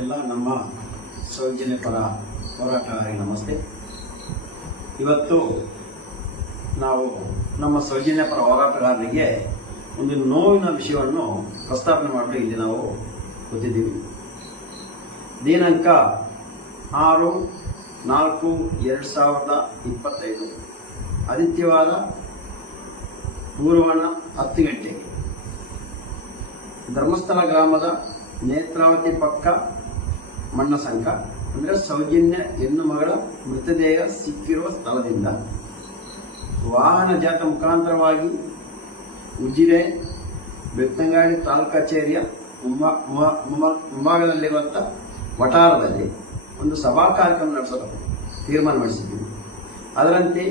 ಎಲ್ಲ ನಮ್ಮ ಸೌಜನ್ಯ ಪರ ಹೋರಾಟಗಾರಿ ನಮಸ್ತೆ ಇವತ್ತು ನಾವು ನಮ್ಮ ಸೌಜನ್ಯ ಪರ ಹೋರಾಟಗಾರರಿಗೆ ಒಂದು ನೋವಿನ ವಿಷಯವನ್ನು ಪ್ರಸ್ತಾಪನೆ ಮಾಡಲು ಇಲ್ಲಿ ನಾವು ಗೊತ್ತಿದ್ದೀವಿ ದಿನಾಂಕ ಆರು ನಾಲ್ಕು ಎರಡು ಸಾವಿರದ ಇಪ್ಪತ್ತೈದು ಆದಿತ್ಯವಾರ ಪೂರ್ವಣ ಹತ್ತು ಗಂಟೆಗೆ ಧರ್ಮಸ್ಥಳ ಗ್ರಾಮದ ನೇತ್ರಾವತಿ ಪಕ್ಕ ಮಣ್ಣ ಸಂಘ ಅಂದರೆ ಸೌಜನ್ಯ ಹೆಣ್ಣು ಮಗಳ ಮೃತದೇಹ ಸಿಕ್ಕಿರುವ ಸ್ಥಳದಿಂದ ವಾಹನ ಜಾತ ಮುಖಾಂತರವಾಗಿ ಉಜಿರೆ ಬೆತ್ತಂಗಾಡಿ ತಾಲೂಕು ಕಚೇರಿಯ ಮುಂಭಾಗದಲ್ಲಿರುವಂಥ ವಠಾರದಲ್ಲಿ ಒಂದು ಸಭಾ ಕಾರ್ಯಕ್ರಮ ನಡೆಸಲು ತೀರ್ಮಾನ ಮಾಡಿಸಿದ್ದೀವಿ ಅದರಂತೆ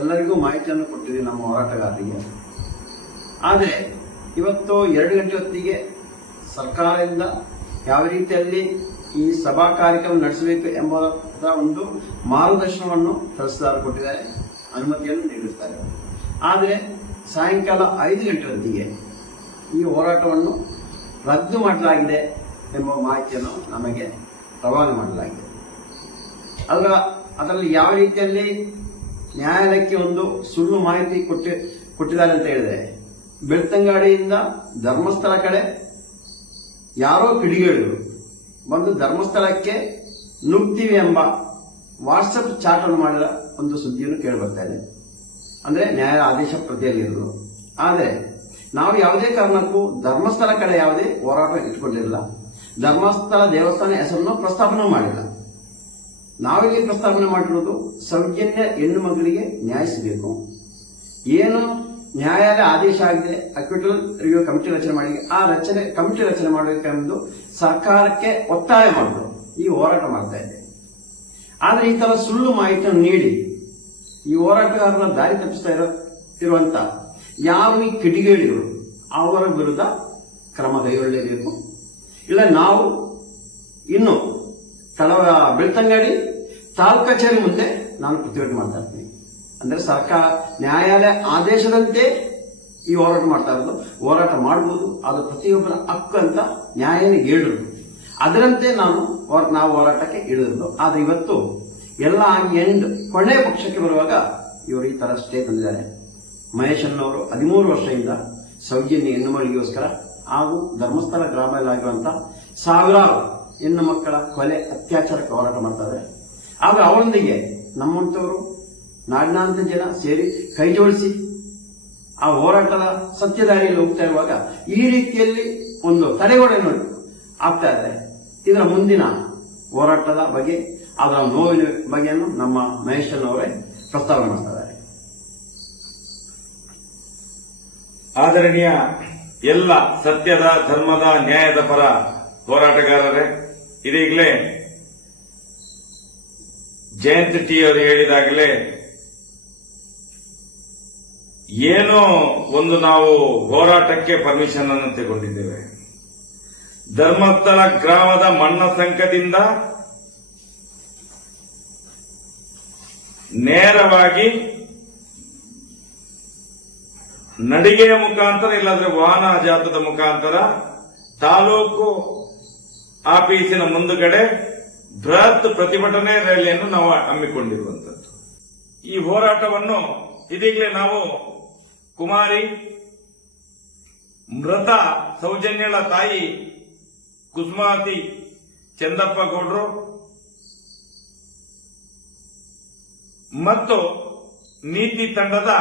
ಎಲ್ಲರಿಗೂ ಮಾಹಿತಿಯನ್ನು ಕೊಟ್ಟಿದೆ ನಮ್ಮ ಹೋರಾಟಗಾರರಿಗೆ ಆದರೆ ಇವತ್ತು ಎರಡು ಗಂಟೆ ಹೊತ್ತಿಗೆ ಸರ್ಕಾರದಿಂದ ಯಾವ ರೀತಿಯಲ್ಲಿ ಈ ಸಭಾ ಕಾರ್ಯಕ್ರಮ ನಡೆಸಬೇಕು ಎಂಬ ಒಂದು ಮಾರ್ಗದರ್ಶನವನ್ನು ತಹಸೀಲ್ದಾರ್ ಕೊಟ್ಟಿದ್ದಾರೆ ಅನುಮತಿಯನ್ನು ನೀಡುತ್ತಾರೆ ಆದರೆ ಸಾಯಂಕಾಲ ಐದು ಗಂಟೆ ಹೊತ್ತಿಗೆ ಈ ಹೋರಾಟವನ್ನು ರದ್ದು ಮಾಡಲಾಗಿದೆ ಎಂಬ ಮಾಹಿತಿಯನ್ನು ನಮಗೆ ರವಾನೆ ಮಾಡಲಾಗಿದೆ ಅದರ ಅದರಲ್ಲಿ ಯಾವ ರೀತಿಯಲ್ಲಿ ನ್ಯಾಯಾಲಯಕ್ಕೆ ಒಂದು ಸುಳ್ಳು ಮಾಹಿತಿ ಕೊಟ್ಟು ಕೊಟ್ಟಿದ್ದಾರೆ ಅಂತ ಹೇಳಿದ್ರೆ ಬೆಳ್ತಂಗಾಡಿಯಿಂದ ಧರ್ಮಸ್ಥಳ ಕಡೆ ಯಾರೋ ಕಿಡಿಗೇಡಿದರು ಬಂದು ಧರ್ಮಸ್ಥಳಕ್ಕೆ ನುಗ್ತೀವಿ ಎಂಬ ವಾಟ್ಸಪ್ ಚಾಟ್ ಅನ್ನು ಮಾಡಿದ ಒಂದು ಸುದ್ದಿಯನ್ನು ಕೇಳಿ ಬರ್ತಾ ಇದೆ ಅಂದರೆ ನ್ಯಾಯ ಆದೇಶ ಪ್ರತಿಯಲ್ಲಿರೋದು ಆದರೆ ನಾವು ಯಾವುದೇ ಕಾರಣಕ್ಕೂ ಧರ್ಮಸ್ಥಳ ಕಡೆ ಯಾವುದೇ ಹೋರಾಟ ಇಟ್ಕೊಂಡಿಲ್ಲ ಧರ್ಮಸ್ಥಳ ದೇವಸ್ಥಾನ ಹೆಸರನ್ನು ಪ್ರಸ್ತಾಪನೆ ಮಾಡಿಲ್ಲ ನಾವಿಲ್ಲಿ ಪ್ರಸ್ತಾಪನೆ ಮಾಡಿರುವುದು ಸೌಜನ್ಯ ಹೆಣ್ಣು ಮಕ್ಕಳಿಗೆ ನ್ಯಾಯ ಸಿಗಬೇಕು ಏನು ನ್ಯಾಯಾಲಯ ಆದೇಶ ಆಗಿದೆ ಅಕ್ವಿಟಲ್ ರಿವ್ಯೂ ಕಮಿಟಿ ರಚನೆ ಮಾಡಿ ಆ ರಚನೆ ಕಮಿಟಿ ರಚನೆ ಮಾಡಬೇಕೆಂದು ಸರ್ಕಾರಕ್ಕೆ ಒತ್ತಾಯ ಮಾಡಿದ್ರು ಈ ಹೋರಾಟ ಮಾಡ್ತಾ ಇದೆ ಆದರೆ ಈ ತರ ಸುಳ್ಳು ಮಾಹಿತಿಯನ್ನು ನೀಡಿ ಈ ಹೋರಾಟಗಾರರ ದಾರಿ ತಪ್ಪಿಸ್ತಾ ಇರೋ ಇರುವಂತ ಯಾವ ಈ ಕಿಡಿಗೇಡಿಗಳು ಅವರ ವಿರುದ್ಧ ಕ್ರಮ ಕೈಗೊಳ್ಳಲೇಬೇಕು ಇಲ್ಲ ನಾವು ಇನ್ನು ತಳ ಬೆಳ್ತಂಗಡಿ ತಾಲೂಕು ಕಚೇರಿ ಮುಂದೆ ನಾನು ಪ್ರತಿಭಟನೆ ಮಾಡ್ತಾ ಇರ್ತೀನಿ ಅಂದರೆ ಸರ್ಕಾರ ನ್ಯಾಯಾಲಯ ಆದೇಶದಂತೆ ಈ ಹೋರಾಟ ಮಾಡ್ತಾ ಇರೋದು ಹೋರಾಟ ಮಾಡ್ಬೋದು ಅದು ಪ್ರತಿಯೊಬ್ಬರ ಹಕ್ಕು ಅಂತ ನ್ಯಾಯನ ಹೇಳಿದ್ರು ಅದರಂತೆ ನಾನು ನಾವು ಹೋರಾಟಕ್ಕೆ ಇಳಿದ್ರು ಆದರೆ ಇವತ್ತು ಎಲ್ಲ ಎಂಡ್ ಕೊನೆ ಪಕ್ಷಕ್ಕೆ ಬರುವಾಗ ಇವರು ಈ ತರ ಸ್ಟೇ ತಂದಿದ್ದಾರೆ ಅವರು ಹದಿಮೂರು ವರ್ಷದಿಂದ ಸೌಜನ್ಯ ಹೆಣ್ಣು ಮಳಿಗೋಸ್ಕರ ಹಾಗೂ ಧರ್ಮಸ್ಥಳ ಗ್ರಾಮದಲ್ಲಾಗಿರುವಂಥ ಸಾವಿರಾರು ಹೆಣ್ಣು ಮಕ್ಕಳ ಕೊಲೆ ಅತ್ಯಾಚಾರಕ್ಕೆ ಹೋರಾಟ ಮಾಡ್ತಾರೆ ಆದರೆ ಅವರೊಂದಿಗೆ ನಮ್ಮಂಥವರು ನಾಡಿನಾಂತ ಜನ ಸೇರಿ ಕೈ ಜೋಡಿಸಿ ಆ ಹೋರಾಟದ ಸತ್ಯದಾರಿಯಲ್ಲಿ ಹೋಗ್ತಾ ಇರುವಾಗ ಈ ರೀತಿಯಲ್ಲಿ ಒಂದು ತಡೆಗೋಡೆ ನೋಡಿ ಆಗ್ತಾ ಇದೆ ಇದರ ಮುಂದಿನ ಹೋರಾಟದ ಬಗ್ಗೆ ಅದರ ನೋವಿನ ಬಗ್ಗೆಯನ್ನು ನಮ್ಮ ಮಹೇಶನ್ ಅವರೇ ಪ್ರಸ್ತಾವ ಮಾಡ್ತಿದ್ದಾರೆ ಆದರಣೀಯ ಎಲ್ಲ ಸತ್ಯದ ಧರ್ಮದ ನ್ಯಾಯದ ಪರ ಹೋರಾಟಗಾರರೇ ಇದೀಗಲೇ ಜಯಂತ್ ಟಿ ಅವರು ಹೇಳಿದಾಗಲೇ ಏನೋ ಒಂದು ನಾವು ಹೋರಾಟಕ್ಕೆ ಪರ್ಮಿಷನ್ ಅನ್ನು ತೆಗೊಂಡಿದ್ದೇವೆ ಧರ್ಮಸ್ಥಳ ಗ್ರಾಮದ ಮಣ್ಣ ಸಂಕದಿಂದ ನೇರವಾಗಿ ನಡಿಗೆಯ ಮುಖಾಂತರ ಇಲ್ಲಾದ್ರೆ ವಾಹನ ಜಾತದ ಮುಖಾಂತರ ತಾಲೂಕು ಆಫೀಸಿನ ಮುಂದುಗಡೆ ಬೃಹತ್ ಪ್ರತಿಭಟನೆ ರ್ಯಾಲಿಯನ್ನು ನಾವು ಹಮ್ಮಿಕೊಂಡಿರುವಂತದ್ದು ಈ ಹೋರಾಟವನ್ನು ಇದೀಗಲೇ ನಾವು ಕುಮಾರಿ ಮೃತ ಸೌಜನ್ಯಳ ತಾಯಿ ಕುಸುಮಾತಿ ಚಂದಪ್ಪ ಮತ್ತು ನೀತಿ ತಂಡದ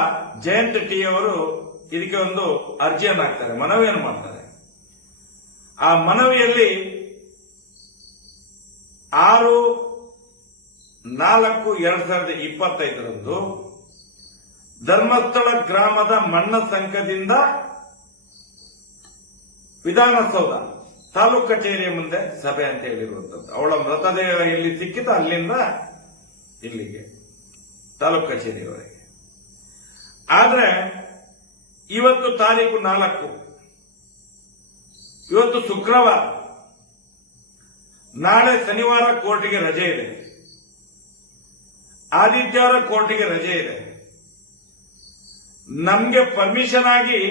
ಜಯಂತ್ ಟಿ ಅವರು ಇದಕ್ಕೆ ಒಂದು ಅರ್ಜಿಯನ್ನು ಹಾಕ್ತಾರೆ ಮನವಿಯನ್ನು ಮಾಡ್ತಾರೆ ಆ ಮನವಿಯಲ್ಲಿ ಆರು ನಾಲ್ಕು ಎರಡ್ ಸಾವಿರದ ಇಪ್ಪತ್ತೈದರಂದು ಧರ್ಮಸ್ಥಳ ಗ್ರಾಮದ ಮಣ್ಣ ಸಂಘದಿಂದ ವಿಧಾನಸೌಧ ತಾಲೂಕು ಕಚೇರಿಯ ಮುಂದೆ ಸಭೆ ಅಂತ ಹೇಳಿರುವಂತದ್ದು ಅವಳ ಮೃತದೇಹ ಇಲ್ಲಿ ಸಿಕ್ಕಿತ ಅಲ್ಲಿಂದ ಇಲ್ಲಿಗೆ ತಾಲೂಕು ಕಚೇರಿಯವರೆಗೆ ಆದ್ರೆ ಇವತ್ತು ತಾರೀಕು ನಾಲ್ಕು ಇವತ್ತು ಶುಕ್ರವಾರ ನಾಳೆ ಶನಿವಾರ ಕೋರ್ಟ್ಗೆ ರಜೆ ಇದೆ ಆದಿತ್ಯವಾರ ಕೋರ್ಟ್ಗೆ ರಜೆ ಇದೆ ನಮಗೆ ಪರ್ಮಿಷನ್ ಆಗಿ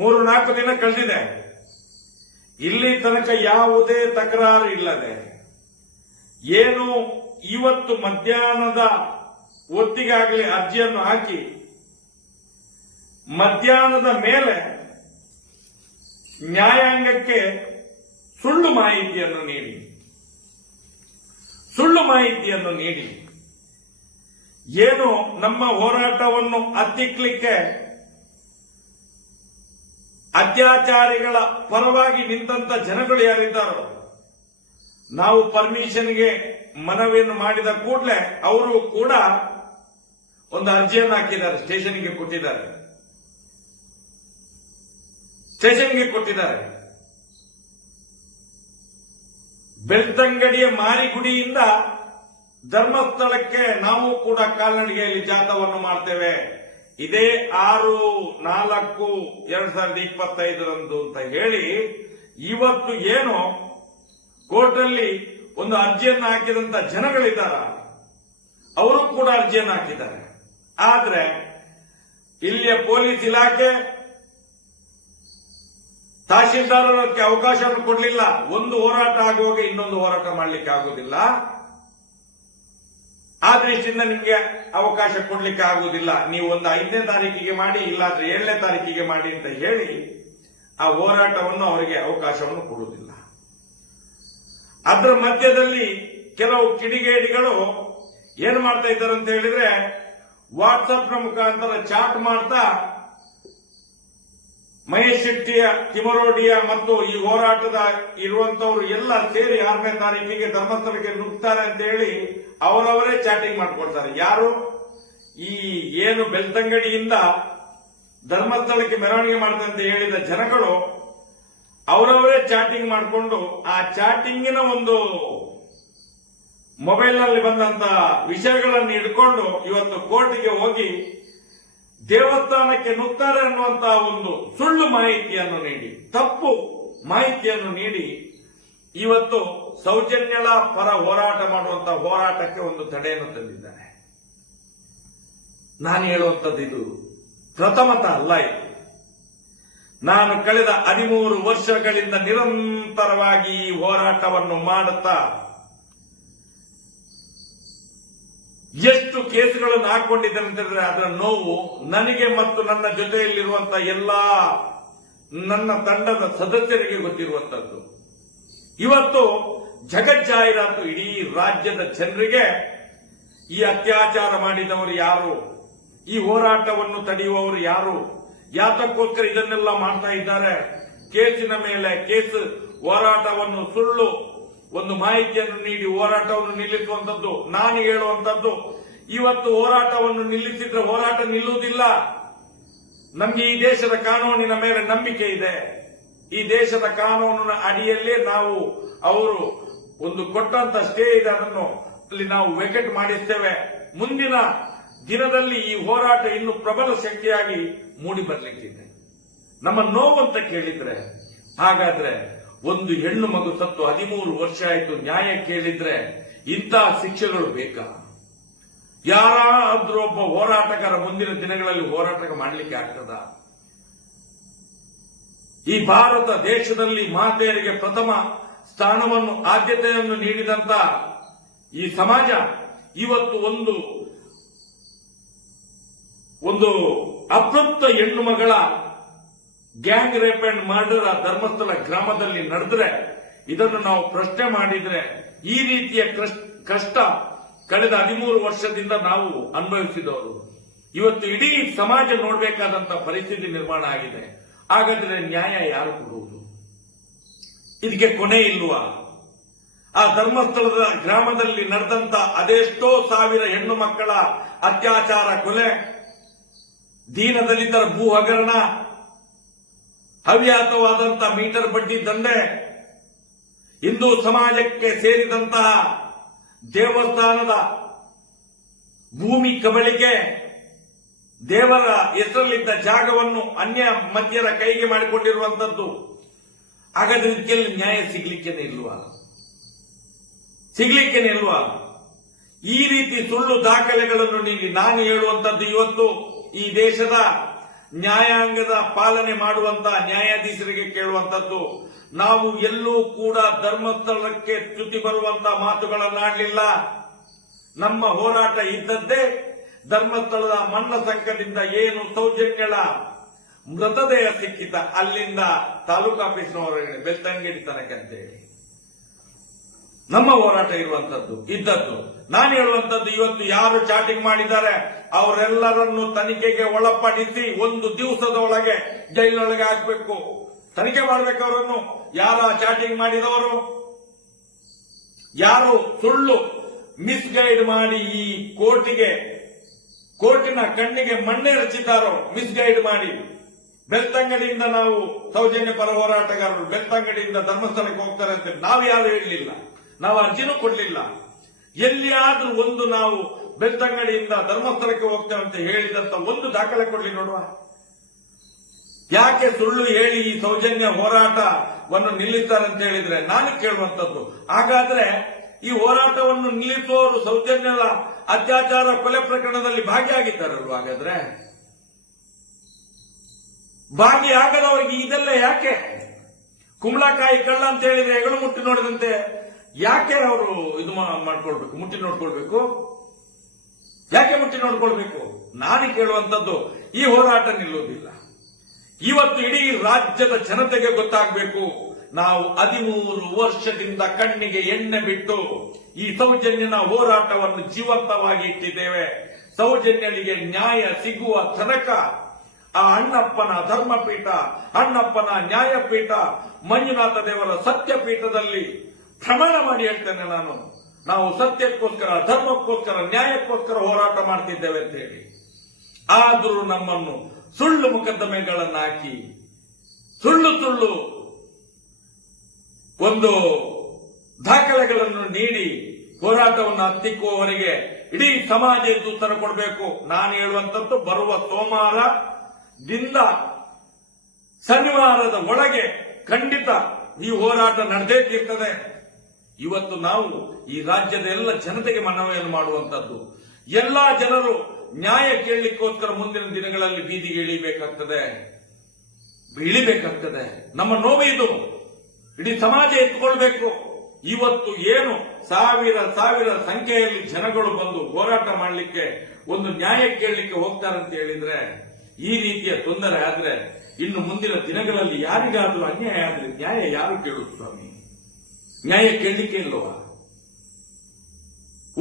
ಮೂರು ನಾಲ್ಕು ದಿನ ಕಳೆದಿದೆ ಇಲ್ಲಿ ತನಕ ಯಾವುದೇ ತಕರಾರು ಇಲ್ಲದೆ ಏನು ಇವತ್ತು ಮಧ್ಯಾಹ್ನದ ಒತ್ತಿಗಾಗಲಿ ಅರ್ಜಿಯನ್ನು ಹಾಕಿ ಮಧ್ಯಾಹ್ನದ ಮೇಲೆ ನ್ಯಾಯಾಂಗಕ್ಕೆ ಸುಳ್ಳು ಮಾಹಿತಿಯನ್ನು ನೀಡಿ ಸುಳ್ಳು ಮಾಹಿತಿಯನ್ನು ನೀಡಿ ಏನು ನಮ್ಮ ಹೋರಾಟವನ್ನು ಹತ್ತಿಕ್ಕಲಿಕ್ಕೆ ಅತ್ಯಾಚಾರಿಗಳ ಪರವಾಗಿ ನಿಂತ ಜನಗಳು ಯಾರಿದ್ದಾರೋ ನಾವು ಪರ್ಮಿಷನ್ಗೆ ಮನವಿಯನ್ನು ಮಾಡಿದ ಕೂಡಲೇ ಅವರು ಕೂಡ ಒಂದು ಅರ್ಜಿಯನ್ನು ಹಾಕಿದ್ದಾರೆ ಸ್ಟೇಷನ್ಗೆ ಕೊಟ್ಟಿದ್ದಾರೆ ಸ್ಟೇಷನ್ಗೆ ಕೊಟ್ಟಿದ್ದಾರೆ ಬೆಳ್ತಂಗಡಿಯ ಮಾರಿಗುಡಿಯಿಂದ ಧರ್ಮಸ್ಥಳಕ್ಕೆ ನಾವು ಕೂಡ ಕಾಲ್ನಡಿಗೆಯಲ್ಲಿ ಜಾಥಾವನ್ನು ಮಾಡ್ತೇವೆ ಇದೇ ಆರು ನಾಲ್ಕು ಎರಡ್ ಸಾವಿರದ ಇಪ್ಪತ್ತೈದರಂದು ಅಂತ ಹೇಳಿ ಇವತ್ತು ಏನು ಕೋರ್ಟಲ್ಲಿ ಒಂದು ಅರ್ಜಿಯನ್ನು ಹಾಕಿದಂತ ಜನಗಳಿದ್ದಾರ ಅವರು ಕೂಡ ಅರ್ಜಿಯನ್ನು ಹಾಕಿದ್ದಾರೆ ಆದ್ರೆ ಇಲ್ಲಿಯ ಪೊಲೀಸ್ ಇಲಾಖೆ ತಹಶೀಲ್ದಾರರಕ್ಕೆ ಅವಕಾಶವನ್ನು ಕೊಡಲಿಲ್ಲ ಒಂದು ಹೋರಾಟ ಆಗುವಾಗ ಇನ್ನೊಂದು ಹೋರಾಟ ಮಾಡಲಿಕ್ಕೆ ಆಗುವುದಿಲ್ಲ ಆ ದೃಷ್ಟಿಯಿಂದ ನಿಮಗೆ ಅವಕಾಶ ಕೊಡ್ಲಿಕ್ಕೆ ಆಗುವುದಿಲ್ಲ ನೀವು ಒಂದು ಐದನೇ ತಾರೀಕಿಗೆ ಮಾಡಿ ಇಲ್ಲಾದ್ರೆ ಏಳನೇ ತಾರೀಕಿಗೆ ಮಾಡಿ ಅಂತ ಹೇಳಿ ಆ ಹೋರಾಟವನ್ನು ಅವರಿಗೆ ಅವಕಾಶವನ್ನು ಕೊಡುವುದಿಲ್ಲ ಅದರ ಮಧ್ಯದಲ್ಲಿ ಕೆಲವು ಕಿಡಿಗೇಡಿಗಳು ಏನ್ ಮಾಡ್ತಾ ಇದ್ದಾರೆ ಅಂತ ಹೇಳಿದ್ರೆ ವಾಟ್ಸಪ್ನ ಮುಖಾಂತರ ಚಾಟ್ ಮಾಡ್ತಾ ಮಹೇಶ್ ಶೆಟ್ಟಿಯ ತಿಮರೋಡಿಯ ಮತ್ತು ಈ ಹೋರಾಟದ ಇರುವಂತವರು ಎಲ್ಲ ಸೇರಿ ಆರನೇ ತಾರೀಕಿಗೆ ಧರ್ಮಸ್ಥಳಕ್ಕೆ ನುಗ್ತಾರೆ ಅಂತ ಹೇಳಿ ಅವರವರೇ ಚಾಟಿಂಗ್ ಮಾಡ್ಕೊಳ್ತಾರೆ ಯಾರು ಈ ಏನು ಬೆಳ್ತಂಗಡಿಯಿಂದ ಧರ್ಮಸ್ಥಳಕ್ಕೆ ಮೆರವಣಿಗೆ ಅಂತ ಹೇಳಿದ ಜನಗಳು ಅವರವರೇ ಚಾಟಿಂಗ್ ಮಾಡಿಕೊಂಡು ಆ ಚಾಟಿಂಗಿನ ಒಂದು ಮೊಬೈಲ್ನಲ್ಲಿ ಬಂದಂತ ವಿಷಯಗಳನ್ನು ಇಟ್ಕೊಂಡು ಇವತ್ತು ಕೋರ್ಟ್ಗೆ ಹೋಗಿ ದೇವಸ್ಥಾನಕ್ಕೆ ನುಗ್ತಾರೆ ಅನ್ನುವಂತಹ ಒಂದು ಸುಳ್ಳು ಮಾಹಿತಿಯನ್ನು ನೀಡಿ ತಪ್ಪು ಮಾಹಿತಿಯನ್ನು ನೀಡಿ ಇವತ್ತು ಸೌಜನ್ಯಳ ಪರ ಹೋರಾಟ ಮಾಡುವಂತಹ ಹೋರಾಟಕ್ಕೆ ಒಂದು ತಡೆಯನ್ನು ತಂದಿದ್ದಾರೆ ನಾನು ಹೇಳುವಂಥದ್ದು ಇದು ಪ್ರಥಮತ ಅಲ್ಲ ಇದು ನಾನು ಕಳೆದ ಹದಿಮೂರು ವರ್ಷಗಳಿಂದ ನಿರಂತರವಾಗಿ ಈ ಹೋರಾಟವನ್ನು ಮಾಡುತ್ತಾ ಎಷ್ಟು ಕೇಸುಗಳನ್ನು ಹಾಕೊಂಡಿದ್ದಂತಂದ್ರೆ ಅಂತಂದ್ರೆ ಅದರ ನೋವು ನನಗೆ ಮತ್ತು ನನ್ನ ಜೊತೆಯಲ್ಲಿರುವಂತಹ ಎಲ್ಲಾ ನನ್ನ ತಂಡದ ಸದಸ್ಯರಿಗೆ ಗೊತ್ತಿರುವಂತದ್ದು ಇವತ್ತು ಜಾಹೀರಾತು ಇಡೀ ರಾಜ್ಯದ ಜನರಿಗೆ ಈ ಅತ್ಯಾಚಾರ ಮಾಡಿದವರು ಯಾರು ಈ ಹೋರಾಟವನ್ನು ತಡೆಯುವವರು ಯಾರು ಯಾತಕ್ಕೋಸ್ಕರ ಇದನ್ನೆಲ್ಲ ಮಾಡ್ತಾ ಇದ್ದಾರೆ ಕೇಸಿನ ಮೇಲೆ ಕೇಸು ಹೋರಾಟವನ್ನು ಸುಳ್ಳು ಒಂದು ಮಾಹಿತಿಯನ್ನು ನೀಡಿ ಹೋರಾಟವನ್ನು ನಿಲ್ಲಿಸುವಂತದ್ದು ನಾನು ಹೇಳುವಂತದ್ದು ಇವತ್ತು ಹೋರಾಟವನ್ನು ನಿಲ್ಲಿಸಿದ್ರೆ ಹೋರಾಟ ನಿಲ್ಲುವುದಿಲ್ಲ ನಮಗೆ ಈ ದೇಶದ ಕಾನೂನಿನ ಮೇಲೆ ನಂಬಿಕೆ ಇದೆ ಈ ದೇಶದ ಕಾನೂನಿನ ಅಡಿಯಲ್ಲೇ ನಾವು ಅವರು ಒಂದು ಕೊಟ್ಟಂತ ಸ್ಟೇ ಇದೆ ಅದನ್ನು ಅಲ್ಲಿ ನಾವು ವೆಕೆಟ್ ಮಾಡಿದ್ದೇವೆ ಮುಂದಿನ ದಿನದಲ್ಲಿ ಈ ಹೋರಾಟ ಇನ್ನು ಪ್ರಬಲ ಶಕ್ತಿಯಾಗಿ ಮೂಡಿ ಬರಲಿಕ್ಕಿದೆ ನಮ್ಮ ನೋವು ಅಂತ ಕೇಳಿದ್ರೆ ಹಾಗಾದ್ರೆ ಒಂದು ಹೆಣ್ಣು ಮಗು ಸತ್ತು ಹದಿಮೂರು ವರ್ಷ ಆಯಿತು ನ್ಯಾಯ ಕೇಳಿದ್ರೆ ಇಂಥ ಶಿಕ್ಷೆಗಳು ಬೇಕಾ ಯಾರಾದ್ರೂ ಒಬ್ಬ ಹೋರಾಟಗಾರ ಮುಂದಿನ ದಿನಗಳಲ್ಲಿ ಹೋರಾಟ ಮಾಡಲಿಕ್ಕೆ ಆಗ್ತದ ಈ ಭಾರತ ದೇಶದಲ್ಲಿ ಮಾತೆಯರಿಗೆ ಪ್ರಥಮ ಸ್ಥಾನವನ್ನು ಆದ್ಯತೆಯನ್ನು ನೀಡಿದಂತ ಈ ಸಮಾಜ ಇವತ್ತು ಒಂದು ಒಂದು ಅಪೃಪ್ತ ಹೆಣ್ಣು ಮಗಳ ಗ್ಯಾಂಗ್ ರೇಪ್ ಅಂಡ್ ಮರ್ಡರ್ ಆ ಧರ್ಮಸ್ಥಳ ಗ್ರಾಮದಲ್ಲಿ ನಡೆದ್ರೆ ಇದನ್ನು ನಾವು ಪ್ರಶ್ನೆ ಮಾಡಿದ್ರೆ ಈ ರೀತಿಯ ಕಷ್ಟ ಕಳೆದ ಹದಿಮೂರು ವರ್ಷದಿಂದ ನಾವು ಅನುಭವಿಸಿದವರು ಇವತ್ತು ಇಡೀ ಸಮಾಜ ನೋಡಬೇಕಾದಂತಹ ಪರಿಸ್ಥಿತಿ ನಿರ್ಮಾಣ ಆಗಿದೆ ಹಾಗಾದರೆ ನ್ಯಾಯ ಯಾರು ಕೊಡುವುದು ಇದಕ್ಕೆ ಕೊನೆ ಇಲ್ವಾ ಆ ಧರ್ಮಸ್ಥಳದ ಗ್ರಾಮದಲ್ಲಿ ನಡೆದಂತ ಅದೆಷ್ಟೋ ಸಾವಿರ ಹೆಣ್ಣು ಮಕ್ಕಳ ಅತ್ಯಾಚಾರ ಕೊಲೆ ದೀನದಲಿತರ ಭೂ ಹಗರಣ ಹವ್ಯಾತವಾದಂತಹ ಮೀಟರ್ ಬಡ್ಡಿ ದಂಧೆ ಹಿಂದೂ ಸಮಾಜಕ್ಕೆ ಸೇರಿದಂತಹ ದೇವಸ್ಥಾನದ ಭೂಮಿ ಕಬಳಿಕೆ ದೇವರ ಹೆಸರಲ್ಲಿದ್ದ ಜಾಗವನ್ನು ಅನ್ಯ ಮಧ್ಯರ ಕೈಗೆ ಮಾಡಿಕೊಂಡಿರುವಂತದ್ದು ಅಗದ ರೀತಿಯಲ್ಲಿ ನ್ಯಾಯ ಸಿಗಲಿಕ್ಕೆ ನಿಲ್ಲುವ ಸಿಗಲಿಕ್ಕೆ ಇಲ್ವಾ ಈ ರೀತಿ ಸುಳ್ಳು ದಾಖಲೆಗಳನ್ನು ನೀಡಿ ನಾನು ಹೇಳುವಂತದ್ದು ಇವತ್ತು ಈ ದೇಶದ ನ್ಯಾಯಾಂಗದ ಪಾಲನೆ ಮಾಡುವಂತಹ ನ್ಯಾಯಾಧೀಶರಿಗೆ ಕೇಳುವಂತದ್ದು ನಾವು ಎಲ್ಲೂ ಕೂಡ ಧರ್ಮಸ್ಥಳಕ್ಕೆ ಚ್ಯುತಿ ಬರುವಂತಹ ಮಾತುಗಳನ್ನಾಡಲಿಲ್ಲ ನಮ್ಮ ಹೋರಾಟ ಇದ್ದದ್ದೇ ಧರ್ಮಸ್ಥಳದ ಮಣ್ಣ ಸಂಕದಿಂದ ಏನು ಸೌಜನ್ಯಗಳ ಮೃತದೇಹ ಸಿಕ್ಕಿತ ಅಲ್ಲಿಂದ ತಾಲೂಕು ಆಫೀಸ್ನವರೆಗೆ ಅಂತ ಹೇಳಿ ನಮ್ಮ ಹೋರಾಟ ಇರುವಂತದ್ದು ಇದ್ದದ್ದು ನಾನು ಹೇಳುವಂತದ್ದು ಇವತ್ತು ಯಾರು ಚಾಟಿಂಗ್ ಮಾಡಿದ್ದಾರೆ ಅವರೆಲ್ಲರನ್ನು ತನಿಖೆಗೆ ಒಳಪಡಿಸಿ ಒಂದು ದಿವಸದ ಒಳಗೆ ಜೈಲಿನೊಳಗೆ ಹಾಕ್ಬೇಕು ತನಿಖೆ ಮಾಡಬೇಕು ಅವರನ್ನು ಯಾರ ಚಾಟಿಂಗ್ ಮಾಡಿದವರು ಯಾರು ಸುಳ್ಳು ಮಿಸ್ಗೈಡ್ ಮಾಡಿ ಈ ಕೋರ್ಟಿಗೆ ಕೋರ್ಟಿನ ಕಣ್ಣಿಗೆ ಮಣ್ಣೆ ರಚಿತಾರೋ ಮಿಸ್ಗೈಡ್ ಮಾಡಿ ಬೆಳ್ತಂಗಡಿಯಿಂದ ನಾವು ಸೌಜನ್ಯ ಪರ ಹೋರಾಟಗಾರರು ಬೆಳ್ತಂಗಡಿಯಿಂದ ಧರ್ಮಸ್ಥಳಕ್ಕೆ ಹೋಗ್ತಾರೆ ಅಂತ ನಾವು ಯಾರು ಹೇಳಲಿಲ್ಲ ನಾವು ಅರ್ಜಿನೂ ಕೊಡಲಿಲ್ಲ ಎಲ್ಲಿಯಾದ್ರೂ ಒಂದು ನಾವು ಬೆತ್ತಂಗಡಿಯಿಂದ ಧರ್ಮಸ್ಥಳಕ್ಕೆ ಹೋಗ್ತೇವೆ ಅಂತ ಹೇಳಿದಂತ ಒಂದು ದಾಖಲೆ ಕೊಡ್ಲಿ ನೋಡುವ ಯಾಕೆ ಸುಳ್ಳು ಹೇಳಿ ಈ ಸೌಜನ್ಯ ಹೋರಾಟವನ್ನು ನಿಲ್ಲಿಸ್ತಾರೆ ಅಂತ ಹೇಳಿದ್ರೆ ನಾನು ಕೇಳುವಂತದ್ದು ಹಾಗಾದ್ರೆ ಈ ಹೋರಾಟವನ್ನು ನಿಲ್ಲಿಸುವವರು ಸೌಜನ್ಯದ ಅತ್ಯಾಚಾರ ಕೊಲೆ ಪ್ರಕರಣದಲ್ಲಿ ಭಾಗಿಯಾಗಿದ್ದಾರಲ್ವ ಹಾಗಾದ್ರೆ ಭಾಗಿಯಾಗದವರಿಗೆ ಇದೆಲ್ಲ ಯಾಕೆ ಕುಂಬಳಕಾಯಿ ಕಳ್ಳ ಅಂತ ಹೇಳಿದ್ರೆ ಹೆಗಳು ಮುಟ್ಟಿ ನೋಡಿದಂತೆ ಯಾಕೆ ಅವರು ಇದು ಮಾಡ್ಕೊಳ್ಬೇಕು ಮುಟ್ಟಿ ನೋಡ್ಕೊಳ್ಬೇಕು ಯಾಕೆ ಮುಟ್ಟಿ ನೋಡ್ಕೊಳ್ಬೇಕು ನಾನು ಕೇಳುವಂಥದ್ದು ಈ ಹೋರಾಟ ನಿಲ್ಲುವುದಿಲ್ಲ ಇವತ್ತು ಇಡೀ ರಾಜ್ಯದ ಜನತೆಗೆ ಗೊತ್ತಾಗಬೇಕು ನಾವು ಹದಿಮೂರು ವರ್ಷದಿಂದ ಕಣ್ಣಿಗೆ ಎಣ್ಣೆ ಬಿಟ್ಟು ಈ ಸೌಜನ್ಯನ ಹೋರಾಟವನ್ನು ಜೀವಂತವಾಗಿ ಇಟ್ಟಿದ್ದೇವೆ ಸೌಜನ್ಯನಿಗೆ ನ್ಯಾಯ ಸಿಗುವ ತನಕ ಆ ಅಣ್ಣಪ್ಪನ ಧರ್ಮಪೀಠ ಅಣ್ಣಪ್ಪನ ನ್ಯಾಯಪೀಠ ಮಂಜುನಾಥ ದೇವರ ಸತ್ಯಪೀಠದಲ್ಲಿ ಪ್ರಮಾಣ ಮಾಡಿ ಹೇಳ್ತೇನೆ ನಾನು ನಾವು ಸತ್ಯಕ್ಕೋಸ್ಕರ ಧರ್ಮಕ್ಕೋಸ್ಕರ ನ್ಯಾಯಕ್ಕೋಸ್ಕರ ಹೋರಾಟ ಮಾಡ್ತಿದ್ದೇವೆ ಅಂತ ಹೇಳಿ ಆದರೂ ನಮ್ಮನ್ನು ಸುಳ್ಳು ಮೊಕದ್ದಮೆಗಳನ್ನು ಹಾಕಿ ಸುಳ್ಳು ಸುಳ್ಳು ಒಂದು ದಾಖಲೆಗಳನ್ನು ನೀಡಿ ಹೋರಾಟವನ್ನು ಹತ್ತಿಕ್ಕುವವರಿಗೆ ಇಡೀ ಸಮಾಜ ಎದ್ದು ಉತ್ತರ ಕೊಡಬೇಕು ನಾನು ಹೇಳುವಂತದ್ದು ಬರುವ ಸೋಮವಾರದಿಂದ ಶನಿವಾರದ ಒಳಗೆ ಖಂಡಿತ ಈ ಹೋರಾಟ ನಡೆದೇ ತೀರ್ತದೆ ಇವತ್ತು ನಾವು ಈ ರಾಜ್ಯದ ಎಲ್ಲ ಜನತೆಗೆ ಮನವಿಯನ್ನು ಮಾಡುವಂತದ್ದು ಎಲ್ಲ ಜನರು ನ್ಯಾಯ ಕೇಳಲಿಕ್ಕೋಸ್ಕರ ಮುಂದಿನ ದಿನಗಳಲ್ಲಿ ಬೀದಿಗೆ ಇಳಿಬೇಕಾಗ್ತದೆ ಇಳಿಬೇಕಾಗ್ತದೆ ನಮ್ಮ ನೋವು ಇದು ಇಡೀ ಸಮಾಜ ಎತ್ಕೊಳ್ಬೇಕು ಇವತ್ತು ಏನು ಸಾವಿರ ಸಾವಿರ ಸಂಖ್ಯೆಯಲ್ಲಿ ಜನಗಳು ಬಂದು ಹೋರಾಟ ಮಾಡಲಿಕ್ಕೆ ಒಂದು ನ್ಯಾಯ ಕೇಳಲಿಕ್ಕೆ ಹೋಗ್ತಾರೆ ಅಂತ ಹೇಳಿದ್ರೆ ಈ ರೀತಿಯ ತೊಂದರೆ ಆದ್ರೆ ಇನ್ನು ಮುಂದಿನ ದಿನಗಳಲ್ಲಿ ಯಾರಿಗಾದರೂ ಅನ್ಯಾಯ ಆದ್ರೆ ನ್ಯಾಯ ಯಾರು ಕೇಳುತ್ತಾರೆ ನ್ಯಾಯ ಕೇಳಲಿಕ್ಕೆ ಇಲ್ವ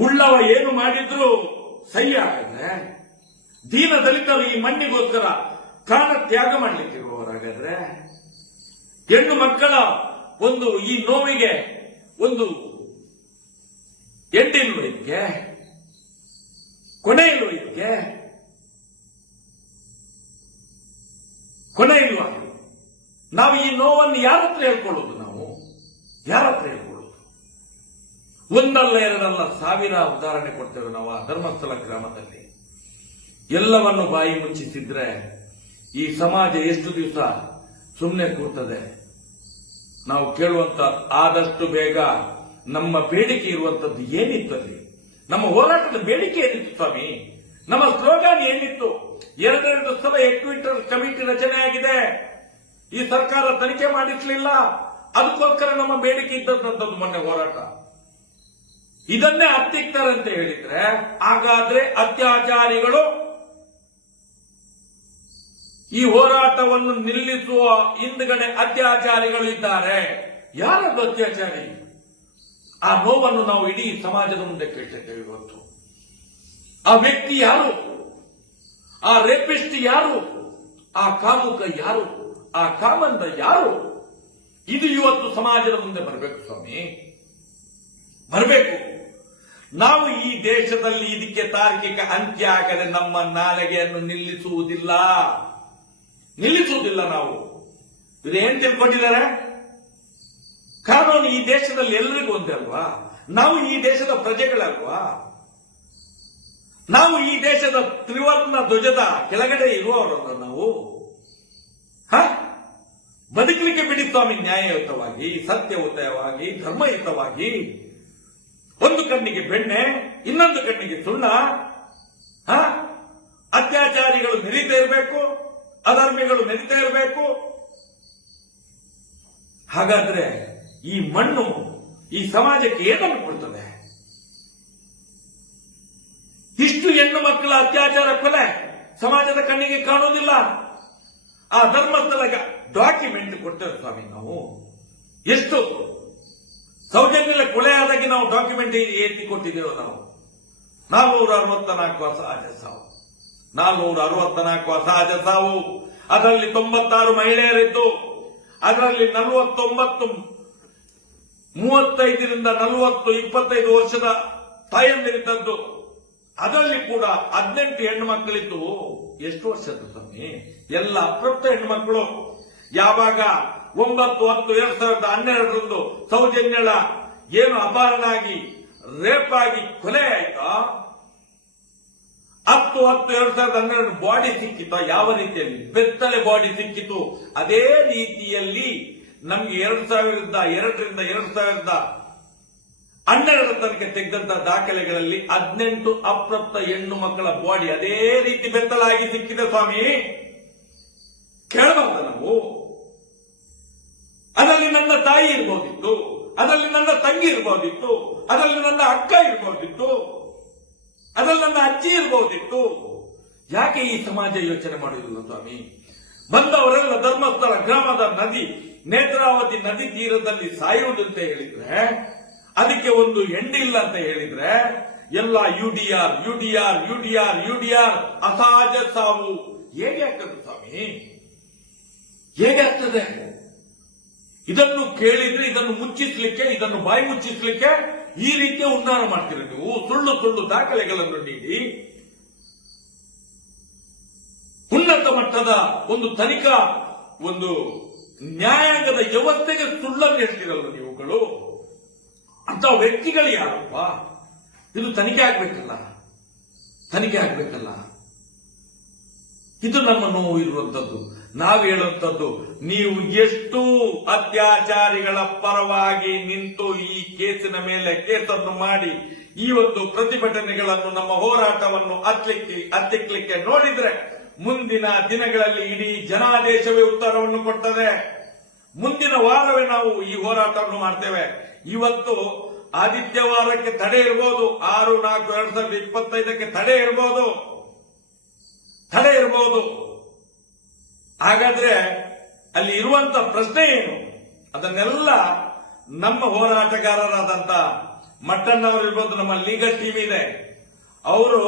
ಉಳ್ಳವ ಏನು ಮಾಡಿದ್ರು ಸರಿ ಹಾಗಾದ್ರೆ ದೀನ ದಲಿತರು ಈ ಮಣ್ಣಿಗೋಸ್ಕರ ಪ್ರಾಣ ತ್ಯಾಗ ಮಾಡಲಿಕ್ಕೆ ಇರುವವರಾಗಾದ್ರೆ ಹೆಣ್ಣು ಮಕ್ಕಳ ಒಂದು ಈ ನೋವಿಗೆ ಒಂದು ಎಂಡಿಲ್ವ ಇದಕ್ಕೆ ಕೊನೆ ಇಲ್ವ ಇದಕ್ಕೆ ಕೊನೆ ಇಲ್ವ ನಾವು ಈ ನೋವನ್ನು ಯಾರತ್ರ ಹೇಳ್ಕೊಳ್ಳೋದು ಯಾರ ಪ್ರೇಮಗಳು ಒಂದಲ್ಲ ಎರಡಲ್ಲ ಸಾವಿರ ಉದಾಹರಣೆ ಕೊಡ್ತೇವೆ ನಾವು ಆ ಧರ್ಮಸ್ಥಳ ಗ್ರಾಮದಲ್ಲಿ ಎಲ್ಲವನ್ನು ಬಾಯಿ ಮುಚ್ಚಿಸಿದ್ರೆ ಈ ಸಮಾಜ ಎಷ್ಟು ದಿವಸ ಸುಮ್ಮನೆ ಕೂರ್ತದೆ ನಾವು ಕೇಳುವಂತ ಆದಷ್ಟು ಬೇಗ ನಮ್ಮ ಬೇಡಿಕೆ ಇರುವಂತದ್ದು ಏನಿತ್ತು ನಮ್ಮ ಹೋರಾಟದ ಬೇಡಿಕೆ ಏನಿತ್ತು ಸ್ವಾಮಿ ನಮ್ಮ ಸ್ಲೋಗಾನ್ ಏನಿತ್ತು ಎರಡೆರಡು ಸಲ ಎಕ್ವಿಟರ್ ಕಮಿಟಿ ರಚನೆ ಆಗಿದೆ ಈ ಸರ್ಕಾರ ತನಿಖೆ ಮಾಡಿಸಲಿಲ್ಲ ಅದಕ್ಕೋಸ್ಕರ ನಮ್ಮ ಬೇಡಿಕೆ ಇದ್ದಂತದ್ದು ಮೊನ್ನೆ ಹೋರಾಟ ಇದನ್ನೇ ಅಂತ ಹೇಳಿದ್ರೆ ಹಾಗಾದ್ರೆ ಅತ್ಯಾಚಾರಿಗಳು ಈ ಹೋರಾಟವನ್ನು ನಿಲ್ಲಿಸುವ ಹಿಂದ್ಗಡೆ ಅತ್ಯಾಚಾರಿಗಳು ಇದ್ದಾರೆ ಯಾರದು ಅತ್ಯಾಚಾರಿ ಆ ನೋವನ್ನು ನಾವು ಇಡೀ ಸಮಾಜದ ಮುಂದೆ ಕೇಳ್ತಿದ್ದೇವೆ ಇವತ್ತು ಆ ವ್ಯಕ್ತಿ ಯಾರು ಆ ರೇಪಿಸ್ಟ್ ಯಾರು ಆ ಕಾಮುಕ ಯಾರು ಆ ಕಾಮಂದ ಯಾರು ಇದು ಇವತ್ತು ಸಮಾಜದ ಮುಂದೆ ಬರಬೇಕು ಸ್ವಾಮಿ ಬರಬೇಕು ನಾವು ಈ ದೇಶದಲ್ಲಿ ಇದಕ್ಕೆ ತಾರ್ಕಿಕ ಅಂತ್ಯ ಆಗದೆ ನಮ್ಮ ನಾಲಿಗೆಯನ್ನು ನಿಲ್ಲಿಸುವುದಿಲ್ಲ ನಿಲ್ಲಿಸುವುದಿಲ್ಲ ನಾವು ಇದೇನ್ ತಿಳ್ಕೊಂಡಿದ್ದಾರೆ ಕಾನೂನು ಈ ದೇಶದಲ್ಲಿ ಎಲ್ಲರಿಗೂ ಒಂದೇ ಅಲ್ವಾ ನಾವು ಈ ದೇಶದ ಪ್ರಜೆಗಳಲ್ವಾ ನಾವು ಈ ದೇಶದ ತ್ರಿವರ್ಣ ಧ್ವಜದ ಕೆಳಗಡೆ ಇರುವವರಲ್ಲ ನಾವು ಹ ಬದುಕಲಿಕ್ಕೆ ಬಿಡಿ ಸ್ವಾಮಿ ನ್ಯಾಯಯುತವಾಗಿ ಸತ್ಯಯುತವಾಗಿ ಧರ್ಮಯುತವಾಗಿ ಒಂದು ಕಣ್ಣಿಗೆ ಬೆಣ್ಣೆ ಇನ್ನೊಂದು ಕಣ್ಣಿಗೆ ಸುಣ್ಣ ಅತ್ಯಾಚಾರಿಗಳು ಮೆರೀತಾ ಇರಬೇಕು ಅಧರ್ಮಿಗಳು ನೆರೀತೇ ಇರಬೇಕು ಹಾಗಾದ್ರೆ ಈ ಮಣ್ಣು ಈ ಸಮಾಜಕ್ಕೆ ಏನನ್ನು ಕೊಡ್ತದೆ ಇಷ್ಟು ಹೆಣ್ಣು ಮಕ್ಕಳ ಅತ್ಯಾಚಾರ ಕೊಲೆ ಸಮಾಜದ ಕಣ್ಣಿಗೆ ಕಾಣುವುದಿಲ್ಲ ಆ ಧರ್ಮಸ್ಥಳ ಡಾಕ್ಯುಮೆಂಟ್ ಕೊಡ್ತೇವೆ ಸ್ವಾಮಿ ನಾವು ಎಷ್ಟು ಸೌಜನ್ಯ ಕೊಲೆ ಆದಾಗಿ ನಾವು ಡಾಕ್ಯುಮೆಂಟ್ ಎತ್ತಿ ಕೊಟ್ಟಿದ್ದೇವೆ ನಾವು ನಾಲ್ನೂರ ಅರವತ್ತ ನಾಲ್ಕು ಅಸಹಜ ಸಾವು ನಾಲ್ನೂರ ಅರವತ್ತ ನಾಲ್ಕು ಅಸಹಜ ಸಾವು ಅದರಲ್ಲಿ ತೊಂಬತ್ತಾರು ಮಹಿಳೆಯರಿದ್ದು ಅದರಲ್ಲಿ ನಲವತ್ತೊಂಬತ್ತು ಮೂವತ್ತೈದರಿಂದ ನಲವತ್ತು ಇಪ್ಪತ್ತೈದು ವರ್ಷದ ತಾಯಂದಿರಿದ್ದದ್ದು ಅದರಲ್ಲಿ ಕೂಡ ಹದಿನೆಂಟು ಹೆಣ್ಣು ಮಕ್ಕಳಿದ್ದು ಎಷ್ಟು ವರ್ಷದ ಸ್ವಾಮಿ ಎಲ್ಲ ಅಪ್ರಪ್ತ ಹೆಣ್ಣು ಮಕ್ಕಳು ಯಾವಾಗ ಒಂಬತ್ತು ಹತ್ತು ಎರಡ್ ಸಾವಿರದ ಹನ್ನೆರಡರಂದು ಸೌಜನ್ಯಳ ಏನು ಅಪಹರಣಾಗಿ ರೇಪ್ ಆಗಿ ಕೊಲೆ ಆಯ್ತೋ ಹತ್ತು ಹತ್ತು ಎರಡ್ ಸಾವಿರದ ಹನ್ನೆರಡು ಬಾಡಿ ಸಿಕ್ಕಿತ ಯಾವ ರೀತಿಯಲ್ಲಿ ಬೆತ್ತಲೆ ಬಾಡಿ ಸಿಕ್ಕಿತು ಅದೇ ರೀತಿಯಲ್ಲಿ ನಮ್ಗೆ ಎರಡ್ ಸಾವಿರದ ಎರಡರಿಂದ ಎರಡ್ ಸಾವಿರದ ಹನ್ನೆರಡರ ತನಕ ತೆಗೆದಂತ ದಾಖಲೆಗಳಲ್ಲಿ ಹದಿನೆಂಟು ಅಪ್ರಪ್ತ ಹೆಣ್ಣು ಮಕ್ಕಳ ಬಾಡಿ ಅದೇ ರೀತಿ ಬೆತ್ತಲಾಗಿ ಸಿಕ್ಕಿದೆ ಸ್ವಾಮಿ ಕೇಳಬಹುದು ನಾವು ತಾಯಿ ಇರ್ಬೋದಿತ್ತು ಅದರಲ್ಲಿ ನನ್ನ ತಂಗಿ ಇರ್ಬೋದಿತ್ತು ಅದರಲ್ಲಿ ನನ್ನ ಅಕ್ಕ ಇರ್ಬೋದಿತ್ತು ಅದರಲ್ಲಿ ನನ್ನ ಅಜ್ಜಿ ಇರ್ಬೋದಿತ್ತು ಯಾಕೆ ಈ ಸಮಾಜ ಯೋಚನೆ ಮಾಡಿದ್ರು ಸ್ವಾಮಿ ಬಂದವರೆಲ್ಲ ಧರ್ಮಸ್ಥಳ ಗ್ರಾಮದ ನದಿ ನೇತ್ರಾವತಿ ನದಿ ತೀರದಲ್ಲಿ ಸಾಯುವುದಂತ ಹೇಳಿದ್ರೆ ಅದಕ್ಕೆ ಒಂದು ಎಂಡಿಲ್ಲ ಅಂತ ಹೇಳಿದ್ರೆ ಎಲ್ಲ U UDR UDR D R ಅಸಹಜ ಸಾವು ಹೇಗೆ ಆಗ್ತದೆ ಸ್ವಾಮಿ ಹೇಗೆ ಆಗ್ತದೆ ಇದನ್ನು ಕೇಳಿದ್ರೆ ಇದನ್ನು ಮುಚ್ಚಿಸ್ಲಿಕ್ಕೆ ಇದನ್ನು ಬಾಯಿ ಮುಚ್ಚಿಸ್ಲಿಕ್ಕೆ ಈ ರೀತಿಯ ಉನ್ನಾರ ಮಾಡ್ತೀರ ನೀವು ಸುಳ್ಳು ಸುಳ್ಳು ದಾಖಲೆಗಳನ್ನು ನೀಡಿ ಉನ್ನತ ಮಟ್ಟದ ಒಂದು ತನಿಖಾ ಒಂದು ನ್ಯಾಯಾಂಗದ ವ್ಯವಸ್ಥೆಗೆ ಸುಳ್ಳನ್ನು ಹೇಳ್ತೀರಲ್ಲ ನೀವುಗಳು ಅಂತ ವ್ಯಕ್ತಿಗಳು ಯಾರಪ್ಪ ಇದು ತನಿಖೆ ಆಗ್ಬೇಕಲ್ಲ ತನಿಖೆ ಆಗ್ಬೇಕಲ್ಲ ಇದು ನಮ್ಮ ನೋವು ಇರುವಂತದ್ದು ನಾವು ಹೇಳುವಂಥದ್ದು ನೀವು ಎಷ್ಟು ಅತ್ಯಾಚಾರಿಗಳ ಪರವಾಗಿ ನಿಂತು ಈ ಕೇಸಿನ ಮೇಲೆ ಕೇಸನ್ನು ಮಾಡಿ ಈ ಒಂದು ಪ್ರತಿಭಟನೆಗಳನ್ನು ನಮ್ಮ ಹೋರಾಟವನ್ನು ಹತ್ತಿಕ್ಕಿ ಹತ್ತಿಕ್ಕಲಿಕ್ಕೆ ನೋಡಿದ್ರೆ ಮುಂದಿನ ದಿನಗಳಲ್ಲಿ ಇಡೀ ಜನಾದೇಶವೇ ಉತ್ತರವನ್ನು ಕೊಡ್ತದೆ ಮುಂದಿನ ವಾರವೇ ನಾವು ಈ ಹೋರಾಟವನ್ನು ಮಾಡ್ತೇವೆ ಇವತ್ತು ಆದಿತ್ಯವಾರಕ್ಕೆ ತಡೆ ಇರಬಹುದು ಆರು ನಾಲ್ಕು ಎರಡ್ ಸಾವಿರದ ಇಪ್ಪತ್ತೈದಕ್ಕೆ ತಡೆ ಇರಬಹುದು ತಡೆ ಇರಬಹುದು ಹಾಗಾದ್ರೆ ಅಲ್ಲಿ ಇರುವಂತ ಪ್ರಶ್ನೆ ಏನು ಅದನ್ನೆಲ್ಲ ನಮ್ಮ ಹೋರಾಟಗಾರರಾದಂತ ಮಟ್ಟಣ್ಣವರು ಇರ್ಬೋದು ನಮ್ಮ ಲೀಗಲ್ ಟೀಮ್ ಇದೆ ಅವರು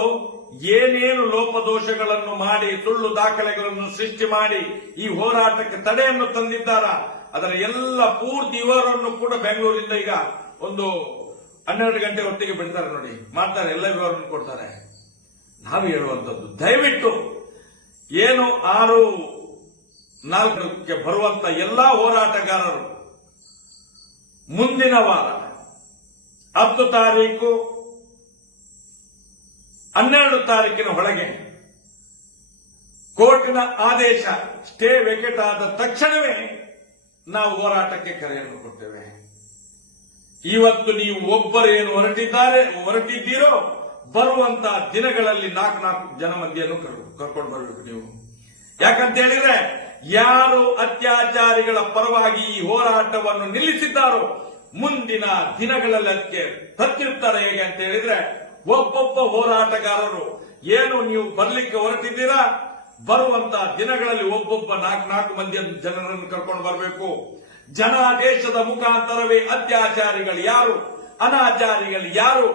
ಏನೇನು ಲೋಪದೋಷಗಳನ್ನು ಮಾಡಿ ಸುಳ್ಳು ದಾಖಲೆಗಳನ್ನು ಸೃಷ್ಟಿ ಮಾಡಿ ಈ ಹೋರಾಟಕ್ಕೆ ತಡೆಯನ್ನು ತಂದಿದ್ದಾರ ಅದರ ಎಲ್ಲ ಪೂರ್ತಿ ವಿವರವನ್ನು ಕೂಡ ಬೆಂಗಳೂರಿಂದ ಈಗ ಒಂದು ಹನ್ನೆರಡು ಗಂಟೆ ಹೊತ್ತಿಗೆ ಬಿಡ್ತಾರೆ ನೋಡಿ ಮಾಡ್ತಾರೆ ಎಲ್ಲ ವಿವರವನ್ನು ಕೊಡ್ತಾರೆ ನಾವು ಹೇಳುವಂಥದ್ದು ದಯವಿಟ್ಟು ಏನು ಆರು ನಾಲ್ಕಕ್ಕೆ ಬರುವಂತ ಎಲ್ಲಾ ಹೋರಾಟಗಾರರು ಮುಂದಿನ ವಾರ ಹತ್ತು ತಾರೀಕು ಹನ್ನೆರಡು ತಾರೀಕಿನ ಒಳಗೆ ಕೋರ್ಟಿನ ಆದೇಶ ಸ್ಟೇ ವೆಕೆಟ್ ಆದ ತಕ್ಷಣವೇ ನಾವು ಹೋರಾಟಕ್ಕೆ ಕರೆಯನ್ನು ಕೊಡ್ತೇವೆ ಇವತ್ತು ನೀವು ಒಬ್ಬರು ಏನು ಹೊರಟಿದ್ದಾರೆ ಹೊರಟಿದ್ದೀರೋ ಬರುವಂತ ದಿನಗಳಲ್ಲಿ ನಾಲ್ಕು ನಾಲ್ಕು ಜನ ಮಂದಿಯನ್ನು ಕರ್ಕೊಂಡು ಬರಬೇಕು ನೀವು ಯಾಕಂತ ಹೇಳಿದ್ರೆ ಯಾರು ಅತ್ಯಾಚಾರಿಗಳ ಪರವಾಗಿ ಈ ಹೋರಾಟವನ್ನು ನಿಲ್ಲಿಸಿದ್ದಾರೋ ಮುಂದಿನ ದಿನಗಳಲ್ಲಿ ಅದಕ್ಕೆ ತತ್ತಿರ್ತಾರೆ ಹೇಗೆ ಅಂತ ಹೇಳಿದ್ರೆ ಒಬ್ಬೊಬ್ಬ ಹೋರಾಟಗಾರರು ಏನು ನೀವು ಬರ್ಲಿಕ್ಕೆ ಹೊರಟಿದ್ದೀರಾ ಬರುವಂತ ದಿನಗಳಲ್ಲಿ ಒಬ್ಬೊಬ್ಬ ನಾಲ್ಕು ನಾಲ್ಕು ಮಂದಿ ಜನರನ್ನು ಕರ್ಕೊಂಡು ಬರಬೇಕು ದೇಶದ ಮುಖಾಂತರವೇ ಅತ್ಯಾಚಾರಿಗಳು ಯಾರು ಅನಾಚಾರಿಗಳು ಯಾರು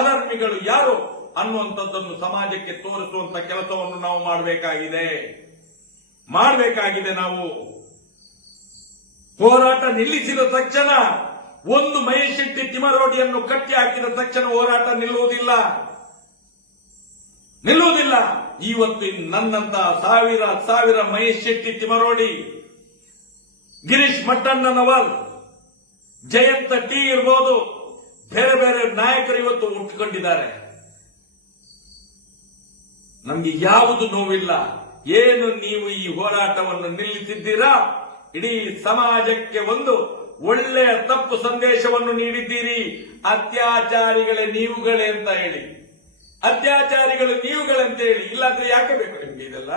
ಅಧರ್ಮಿಗಳು ಯಾರು ಅನ್ನುವಂಥದ್ದನ್ನು ಸಮಾಜಕ್ಕೆ ತೋರಿಸುವಂತ ಕೆಲಸವನ್ನು ನಾವು ಮಾಡಬೇಕಾಗಿದೆ ಮಾಡಬೇಕಾಗಿದೆ ನಾವು ಹೋರಾಟ ನಿಲ್ಲಿಸಿದ ತಕ್ಷಣ ಒಂದು ಮಹೇಶ್ ಶೆಟ್ಟಿ ತಿಮರೋಡಿಯನ್ನು ಕಟ್ಟಿ ಹಾಕಿದ ತಕ್ಷಣ ಹೋರಾಟ ನಿಲ್ಲುವುದಿಲ್ಲ ನಿಲ್ಲುವುದಿಲ್ಲ ಇವತ್ತು ನನ್ನಂತ ಸಾವಿರ ಸಾವಿರ ಮಹೇಶ್ ಶೆಟ್ಟಿ ತಿಮರೋಡಿ ಗಿರೀಶ್ ಮಟ್ಟಣ್ಣನವಲ್ ಜಯಂತ ಟಿ ಇರ್ಬೋದು ಬೇರೆ ಬೇರೆ ನಾಯಕರು ಇವತ್ತು ಹುಟ್ಟುಕೊಂಡಿದ್ದಾರೆ ನಮಗೆ ಯಾವುದು ನೋವಿಲ್ಲ ಏನು ನೀವು ಈ ಹೋರಾಟವನ್ನು ನಿಲ್ಲಿಸಿದ್ದೀರಾ ಇಡೀ ಸಮಾಜಕ್ಕೆ ಒಂದು ಒಳ್ಳೆಯ ತಪ್ಪು ಸಂದೇಶವನ್ನು ನೀಡಿದ್ದೀರಿ ಅತ್ಯಾಚಾರಿಗಳೇ ನೀವುಗಳೇ ಅಂತ ಹೇಳಿ ಅತ್ಯಾಚಾರಿಗಳು ನೀವುಗಳಂತ ಹೇಳಿ ಇಲ್ಲಾಂದ್ರೆ ಯಾಕೆ ಬೇಕು ನಿಮ್ಗೆ ಇದೆಲ್ಲ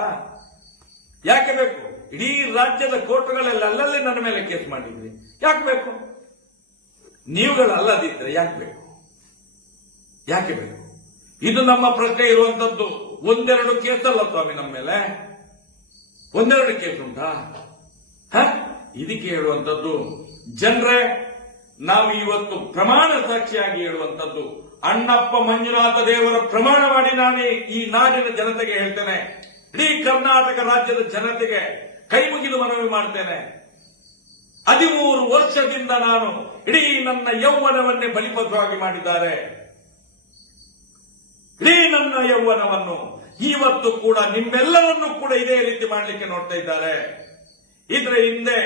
ಯಾಕೆ ಬೇಕು ಇಡೀ ರಾಜ್ಯದ ಕೋರ್ಟ್ಗಳೆಲ್ಲ ಅಲ್ಲಲ್ಲಿ ನನ್ನ ಮೇಲೆ ಕೇಸ್ ಮಾಡಿದ್ರಿ ಯಾಕೆ ಬೇಕು ನೀವುಗಳು ಅಲ್ಲದಿದ್ರೆ ಯಾಕೆ ಬೇಕು ಯಾಕೆ ಬೇಕು ಇದು ನಮ್ಮ ಪ್ರಶ್ನೆ ಇರುವಂತದ್ದು ಒಂದೆರಡು ಕೇಸಲ್ಲ ಸ್ವಾಮಿ ನಮ್ಮ ಮೇಲೆ ಒಂದೆರಡು ಕೇಸ್ ಉಂಟಾ ಇದಕ್ಕೆ ಹೇಳುವಂಥದ್ದು ಜನರೇ ನಾವು ಇವತ್ತು ಪ್ರಮಾಣ ಸಾಕ್ಷಿಯಾಗಿ ಹೇಳುವಂಥದ್ದು ಅಣ್ಣಪ್ಪ ಮಂಜುನಾಥ ದೇವರ ಪ್ರಮಾಣ ಮಾಡಿ ನಾನೇ ಈ ನಾಡಿನ ಜನತೆಗೆ ಹೇಳ್ತೇನೆ ಇಡೀ ಕರ್ನಾಟಕ ರಾಜ್ಯದ ಜನತೆಗೆ ಕೈ ಮುಗಿದು ಮನವಿ ಮಾಡ್ತೇನೆ ಹದಿಮೂರು ವರ್ಷದಿಂದ ನಾನು ಇಡೀ ನನ್ನ ಯೌವನವನ್ನೇ ಬಲಿಪದವಾಗಿ ಮಾಡಿದ್ದಾರೆ ಇಡೀ ನನ್ನ ಯೌವನವನ್ನು ಇವತ್ತು ಕೂಡ ನಿಮ್ಮೆಲ್ಲರನ್ನೂ ಕೂಡ ಇದೇ ರೀತಿ ಮಾಡಲಿಕ್ಕೆ ನೋಡ್ತಾ ಇದ್ದಾರೆ ಇದರ ಹಿಂದೆ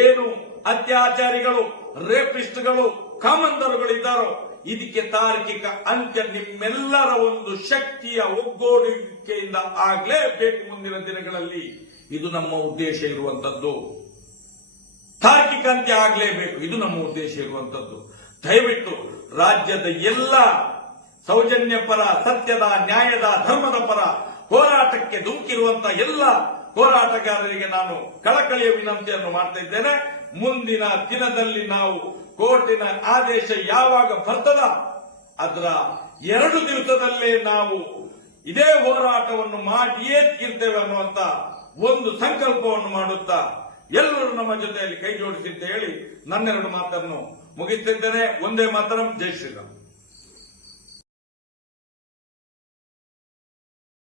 ಏನು ಅತ್ಯಾಚಾರಿಗಳು ರೇಪಿಸ್ಟ್ಗಳು ಕಾಮಂದರುಗಳು ಇದ್ದಾರೋ ಇದಕ್ಕೆ ತಾರ್ಕಿಕ ಅಂತ್ಯ ನಿಮ್ಮೆಲ್ಲರ ಒಂದು ಶಕ್ತಿಯ ಒಗ್ಗೂಡಿಕೆಯಿಂದ ಆಗ್ಲೇಬೇಕು ಮುಂದಿನ ದಿನಗಳಲ್ಲಿ ಇದು ನಮ್ಮ ಉದ್ದೇಶ ಇರುವಂತದ್ದು ತಾರ್ಕಿಕ ಅಂತ್ಯ ಆಗ್ಲೇಬೇಕು ಇದು ನಮ್ಮ ಉದ್ದೇಶ ಇರುವಂತದ್ದು ದಯವಿಟ್ಟು ರಾಜ್ಯದ ಎಲ್ಲ ಸೌಜನ್ಯ ಪರ ಸತ್ಯದ ನ್ಯಾಯದ ಧರ್ಮದ ಪರ ಹೋರಾಟಕ್ಕೆ ಧುಮುಕಿರುವಂತಹ ಎಲ್ಲ ಹೋರಾಟಗಾರರಿಗೆ ನಾನು ಕಳಕಳಿಯ ವಿನಂತಿಯನ್ನು ಮಾಡ್ತಾ ಇದ್ದೇನೆ ಮುಂದಿನ ದಿನದಲ್ಲಿ ನಾವು ಕೋರ್ಟಿನ ಆದೇಶ ಯಾವಾಗ ಬರ್ತದ ಅದರ ಎರಡು ದಿವಸದಲ್ಲೇ ನಾವು ಇದೇ ಹೋರಾಟವನ್ನು ಮಾಡಿಯೇ ತೀರ್ತೇವೆ ಅನ್ನುವಂತ ಒಂದು ಸಂಕಲ್ಪವನ್ನು ಮಾಡುತ್ತಾ ಎಲ್ಲರೂ ನಮ್ಮ ಜೊತೆಯಲ್ಲಿ ಕೈ ಜೋಡಿಸಿ ಅಂತ ಹೇಳಿ ನನ್ನೆರಡು ಮಾತನ್ನು ಮುಗಿಸುತ್ತಿದ್ದೇನೆ ಒಂದೇ ಮಾತ್ರ ಜೈ ಶ್ರೀರಾಮ್